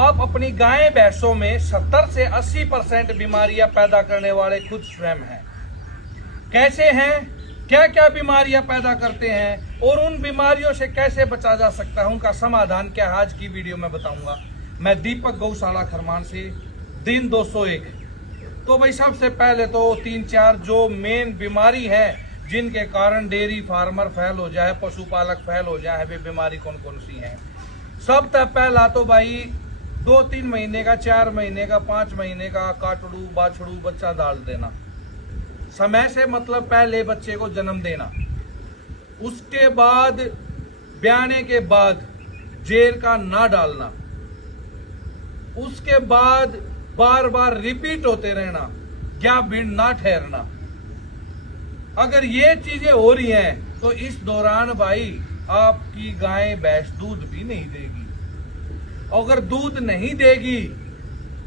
आप अपनी गाय भैंसों में 70 से 80% बीमारियां पैदा करने वाले खुद स्वयं हैं। कैसे हैं, क्या क्या बीमारियां पैदा करते हैं और उन बीमारियों से कैसे बचा जा सकता है, उनका समाधान क्या है, आज की वीडियो में बताऊंगा। मैं दीपक गौशाला खरमान से, दिन 201। तो भाई सबसे पहले तो 3-4 जो मेन बीमारी है जिनके कारण डेयरी फार्मर फेल हो जाए, पशुपालक फेल हो जाए, वे बीमारी कौन कौन सी हैं। सबसे पहला तो भाई 2-3 महीने का, 4 महीने का, 5 महीने का काटड़ू बाछड़ू बच्चा डाल देना। समय से मतलब पहले बच्चे को जन्म देना। उसके बाद ब्याने के बाद जेर का ना डालना। उसके बाद बार बार रिपीट होते रहना, क्या भीड़ ना ठहरना। अगर ये चीजें हो रही हैं तो इस दौरान भाई आपकी गाय भैंस दूध भी नहीं देगी। अगर दूध नहीं देगी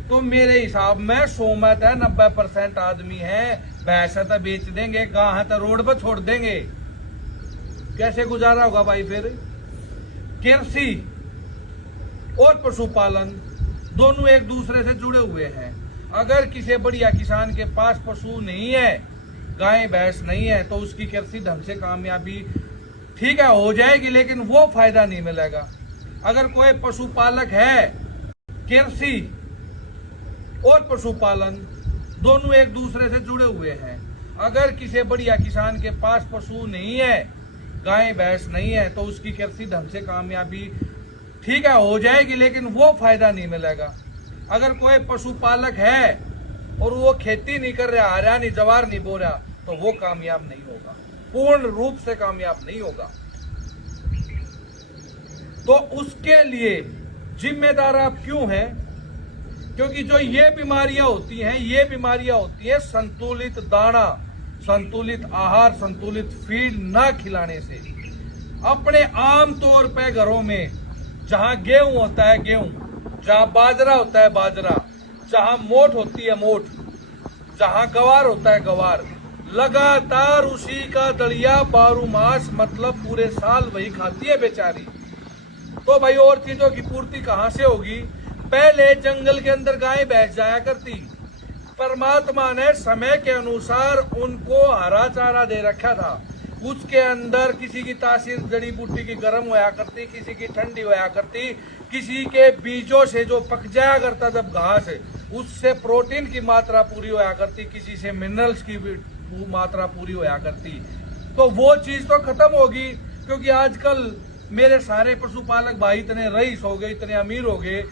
तो मेरे हिसाब में 100 में 90% आदमी है भैंस तो बेच देंगे, गाय है तो रोड पर छोड़ देंगे। कैसे गुजारा होगा भाई फिर। कृषि और पशुपालन दोनों एक दूसरे से जुड़े हुए हैं। अगर किसी बढ़िया किसान के पास पशु नहीं है, गाय भैंस नहीं है, तो उसकी कृषि ढंग से कामयाबी ठीक है हो जाएगी, लेकिन वो फायदा नहीं मिलेगा। अगर कोई पशुपालक है, कृषि और पशुपालन दोनों एक दूसरे से जुड़े हुए हैं। अगर किसी बढ़िया किसान के पास पशु नहीं है, गाय भैंस नहीं है, तो उसकी कृषि ढंग से कामयाबी ठीक है हो जाएगी, लेकिन वो फायदा नहीं मिलेगा। अगर कोई पशुपालक है और वो खेती नहीं कर रहा, हरा नहीं, जवार नहीं बो रहा, तो वो कामयाब नहीं होगा, पूर्ण रूप से कामयाब नहीं होगा। तो उसके लिए जिम्मेदार आप क्यों हैं? क्योंकि जो ये बीमारियां होती हैं संतुलित दाना, संतुलित आहार, संतुलित फीड ना खिलाने से। अपने आम तौर पे घरों में जहां गेहूं होता है गेहूं, जहां बाजरा होता है बाजरा, जहां मोठ होती है मोठ, जहां गवार होता है गवार, लगातार उसी का दलिया 12 मास, मतलब पूरे साल वही खाती है बेचारी। तो भाई और चीजों की पूर्ति कहां से होगी? पहले जंगल के अंदर गाय भैंस जाया करती, परमात्मा ने समय के अनुसार उनको हरा चारा दे रखा था। उसके अंदर किसी की तासीर जड़ी बूटी की गर्म होया करती, किसी की ठंडी होया करती, किसी के बीजों से जो पक जाया करता जब घास, उससे प्रोटीन की मात्रा पूरी होया करती, किसी से मिनरल्स की मात्रा पूरी होया करती। तो वो चीज तो खत्म होगी, क्योंकि आजकल मेरे सारे पशुपालक भाई इतने रईस हो गए, इतने अमीर हो गए